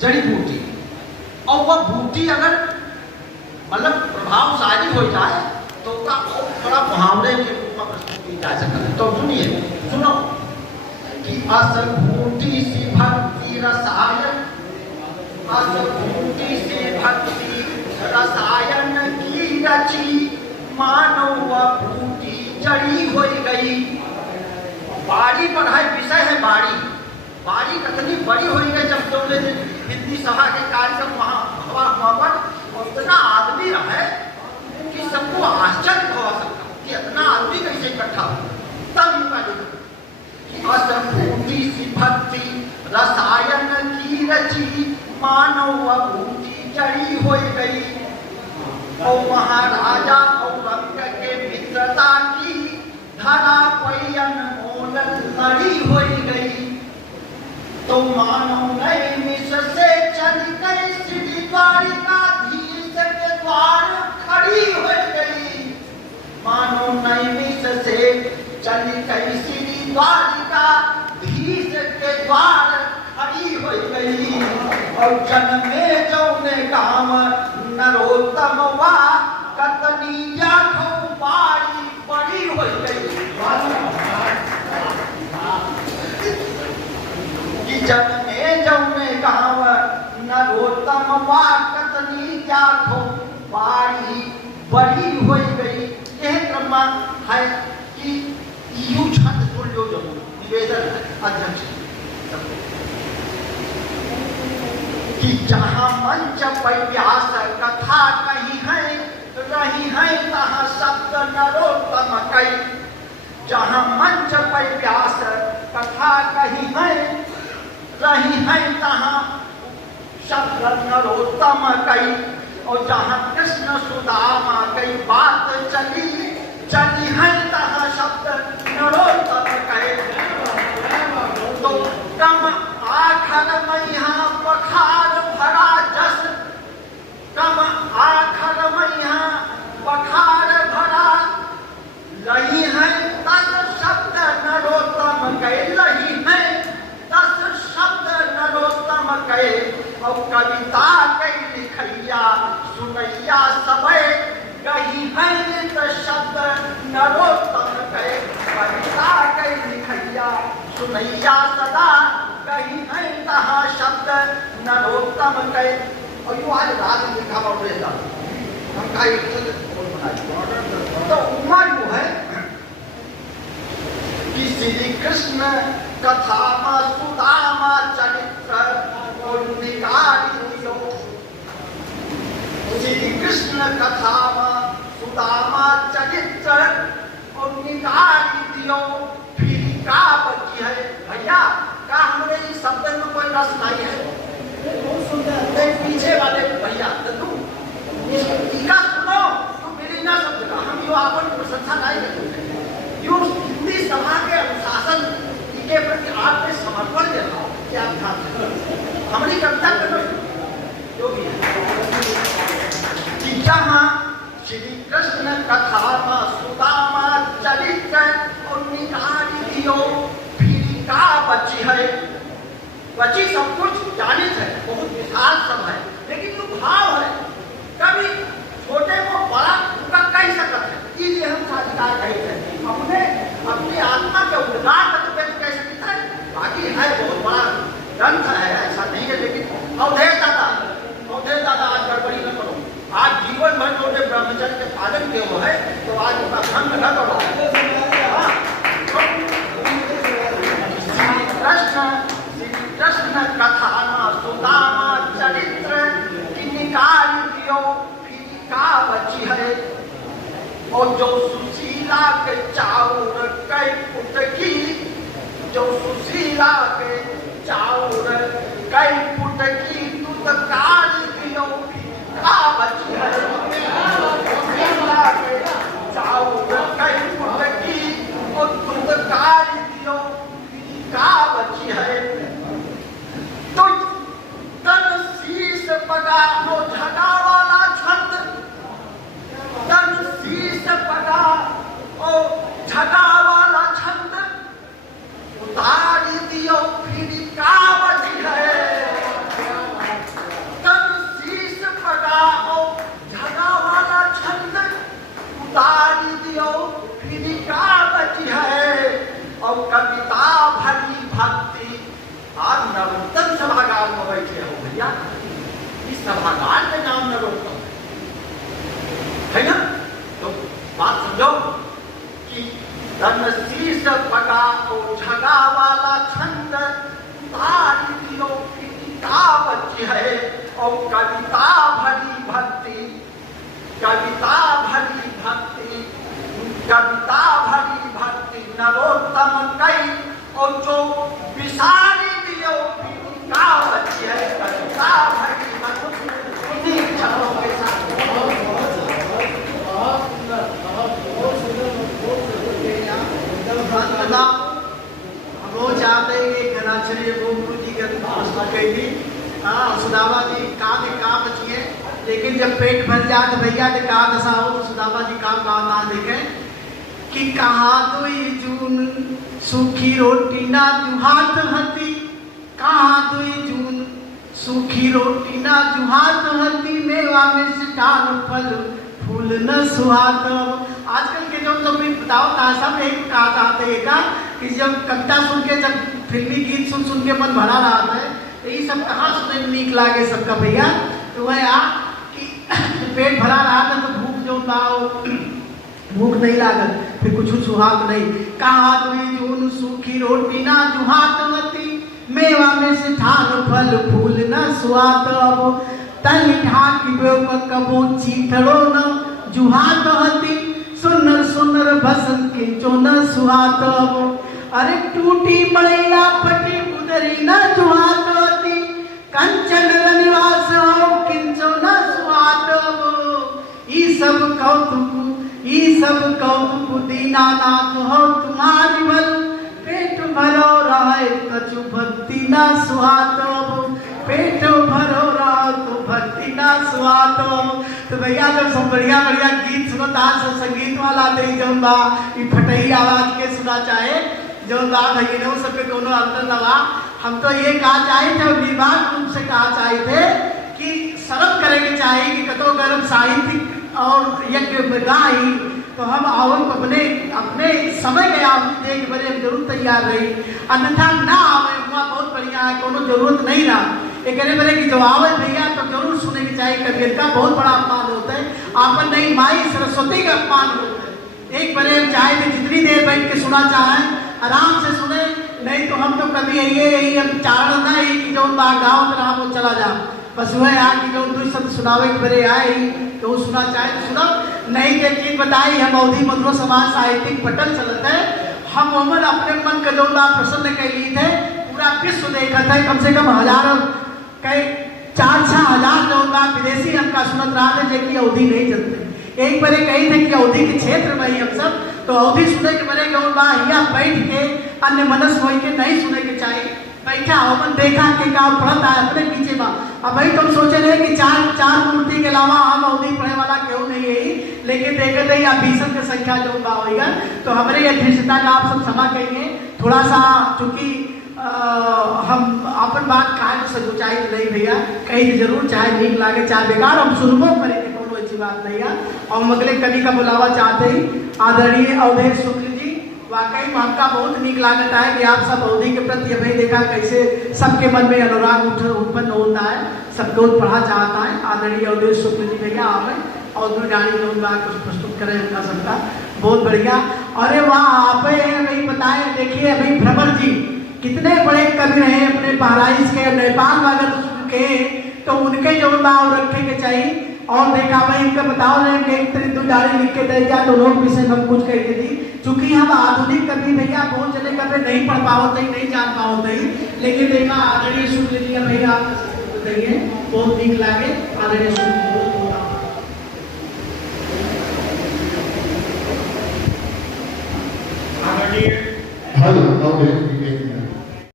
जड़ी बूटी, और वह बूटी अगर मतलब प्रभावशाली हो जाए तो उसका बड़ा मुहावरे के रूप में प्रस्तुत की जा सकता है। तो सुनिए, सुनो कि अस बूटी सी भक्ति रसायन, अस बूटी सी भक्ति रसायन की रची, मानव बूटी जड़ी हो गई। बाड़ी पर है, विषय है बाड़ी। बाड़ी कतनी बड़ी हो गई जब तुमने हिंदी सभा के कार्यक्रम वहां पर उतना आदमी रहे कि सबको आश्चर्य हो सकता कि इतना आदमी कैसे इकट्ठा हो। तब असंभूति सी भक्ति रसायन की रची, मानव बूटी जड़ी हो गई। और महाराजा औरंग के मित्रता की धरा पैयन मोल लड़ी हो गई। तो मानव नई मिस से चली गई, श्री द्वारिकाधीश के द्वार खड़ी हो गई। मानव नई मिस से चली गई, श्री द्वारिकाधीश के द्वार खड़ी हो गई। और जन्मे जौने गाँव नरोत्तम वा, कतनी जाखों बारी बड़ी हो गई। जन्मे जौने गाँव नरोत्तम वा, कतनी जाखों बारी बड़ी हो गई। यह क्रम है कि यू छंद सुन लो, जो निवेदन अध्यक्ष कि जहाँ मंच पर व्यास कथा कही है, रही है तहाँ शब्द नरोत्तम कई। जहाँ मंच पर व्यास कथा कही है, रही है तहाँ शब्द नरोत्तम कई। और जहाँ कृष्ण सुदामा कई बात चली, चली है तहाँ शब्द नरोत्तम कई। तो कम आखर में यहाँ बखार भरा जस, कम आखर में यहाँ बखार भरा। लही है 10 शब्द नरोत्तम कहे, लही है 10 शब्द नरोत्तम कहे। और कविता कई लिखैया सुनैया सबे, कही है 10 शब्द नरोत्तम कहे। कविता कई लिखैया सुनैया सदा, कही है तहाँ शब्द नरोत्तम कहे। और यू आज रात लिखा रहेगा, हम का तो उम्र जो है कि श्री कृष्ण कथा में सुदामा चरित्र और निकारी दियो। श्री कृष्ण कथा में सुदामा चरित्र और निकारी दियो। फिर का बची है भैया, का हमरे इस शब्द में कोई रस नहीं है? पीछे वाले भैया तू टीका सुनो, तो मेरी ना समझेगा। हम यो आपन प्रशंसा नहीं करते। यो हिंदी सभा के अनुशासन के प्रति आपने समर्पण देखा कि आप ध्यान से हमारी कविता करो जो भी है कि जहाँ श्री कृष्ण कथा में सुदामा चरित्र और निकारी दियो। फिर का बची है, बची सब कुछ जानित है, बहुत विशाल सब है, लेकिन जो भाव है कभी छोटे को बड़ा उनका कह सकता है। इसलिए हम साझेदार कहते हैं अपने अपनी आत्मा के उद्गार तक व्यक्त कह सकता है। बाकी है बहुत बड़ा ग्रंथ है, ऐसा नहीं है। लेकिन अवधेश दादा आज गड़बड़ी न करो। आज जीवन भर छोटे ब्रह्मचर्य के पालन के हो है, तो आज उनका भंग न करो। कृष्ण कथा सुदामा चरित्र की निकाल दियो। फिर का बची है। और जो सुशीला के चाउर कई पुट की, जो सुशीला के चाउर कई पुट की, दूध काल दियो। फिर का बची है। सुशीला के चाउर कई पुट की, और दूध काल दियो। फिर का बची है। तो तन शीश पगा हो झगा वाला छंद, तन शीश पगा ओ झगा वाला छंद, उतार दियो। फिर का बची है। भैया इस सभागार में नाम न रोकता है ना। तो बात समझो कि शीर्ष पगा और झगा वाला छंद तारी दिनों की किताब अच्छी है और कविता भरी भक्ति, कविता भरी भक्ति, कविता भरी भक्ति नरोत्तम कई और जो विसारी दियो की किताब अच्छी है, कविता भरी भक्ति। हम वो चाहते हैं कि घनाश्री गुरु जी के आस्था कही सुदामा जी काम एक काम बचिए, लेकिन जब पेट भर जाए तो भैया ने कहा दशा हो तो सुदामा जी काम ना देखें कि कहाँ दुई जून सूखी रोटी ना जुहात हती, कहाँ दुई जून सूखी रोटी ना जुहात हती, मेवा में सिटान फल फूल न सुहात। आजकल के जो लोग भी बताओ कहा सब एक कहा चाहते हैं कि जब कविता सुन के, जब फिल्मी गीत सुन के मन भरा रहा है, यही सब कहाँ सुने में नीक लागे सबका भैया। तो वह कि पेट भरा रहा था तो भूख जो पाओ भूख नहीं लागत, फिर कुछ सुहाग नहीं। कहा तुई जून सूखी रोटी ना जुहात मती, मेवा में से ठान फल फूल न सुहात। अब तन ढाकी कबो चीथड़ो न जुहात हती, सुनर सुनर बसंत के चो न सुहात। अरे टूटी मड़ैया फटी उदरी न जुहात हती, कंचन निवास हो किंचो न सुहात। ई सब कौतुक दीनानाथ हो तुम्हारी भल, पेट भरो रहे कछु भक्ति न सुहात। पेट भरो रहा तो भक्ति ना सुहात। तो भैया जब सब बढ़िया बढ़िया गीत सुनो सब संगीत वाला दे जौन बा ई फटही आवाज के सुना चाहे जौन बा भैया सबके कोनो अंतर न बा। हम तो ये कहा चाहे थे, विभाग रूप से कहा चाहे थे कि शर्म करेंगे चाहिए कि कतो गर्म साहित्यिक और यज्ञ गाई तो हम आवन अपने समय गया देख बड़े जरूर तैयार रही, अन्यथा ना आवे हुआ बहुत बढ़िया है, कोनो जरूरत नहीं रहा। ये कहने बोले कि जो आवे भैया तो जरूर सुने की चाहिए। कबीर का बहुत बड़ा अपमान होता है, आपन नहीं माई सरस्वती का अपमान होता है। एक बड़े हम चाहे थे जितनी देर बैठ के सुना चाहे आराम से सुने, नहीं तो हम तो कभी यही हम चारण नहीं कि जो गाँव रहा वो चला जा, बस वह यहाँ की जो दूसरे शब्द सुनावे के बड़े आए तो सुना चाहे तो सुना, नहीं के चीज बताई। हम अवधि मधुर समाज साहित्यिक पटल चलते है, हम उम्र अपने मन का जो प्रसन्न के लिए थे, पूरा विश्व देखा था, कम से कम हजारों कई 4-6 हजार जो विदेशी हमका सुनत रहा थे जो कि अवधि नहीं चलते। एक बड़े कही थे कि अवधि के क्षेत्र में ही हम सब तो अवधि सुने के बड़े गौन बा यहाँ बैठ के अन्य मनस हो के नहीं सुने के चाहिए। बैठा अपन देखा के काम पढ़ता है अपने पीछे बा। अब भाई तुम सोचे रहे कि चार मूर्ति के अलावा हम अवधि पढ़े वाला क्यों नहीं है, लेकिन देखते नहीं आप 20 की संख्या जो बा होगा। तो हमारे ये धृष्टता का आप सब क्षमा करेंगे थोड़ा सा, चूंकि हम अपन बात कहा से ऊंचाई नहीं भैया कहीं जरूर चाहे नीक लागे चाहे बेकार, हम सुनबो करेंगे कोनो अच्छी बात नहीं है। और हम अगले कवि का बुलावा चाहते ही आदरणीय अवधेश शुक्ल जी, वाकई हमका बहुत नीक लागत है कि आप सब अवधि के प्रति अभी देखा कैसे सबके मन में अनुराग उत्पन्न होता है, सबको पढ़ा चाहता है। आदरणीय अवधेश शुक्ल जी भैया आवे और डाणी कुछ प्रस्तुत करें उनका सबका बहुत बढ़िया। अरे वहाँ आप भाई बताए, देखिए अभी भ्रमर जी कितने बड़े कवि रहे अपने बहराइच के, नेपाल अगर के तो उनके जो भाव रखे के चाहिए। और देखा भाई इनका बताओ दो डाली लिख के दे दिया तो लोग विषय हम कुछ कह के दी, चूंकि हम आधुनिक कवि भैया बहुत चले कभी नहीं पढ़ पाओ नहीं जान पाओ, लेकिन देखा आदरणीय शुक्ल जी का भैया आप बताइए बहुत नीक लागे। आदरणीय शुक्ल जी हेलो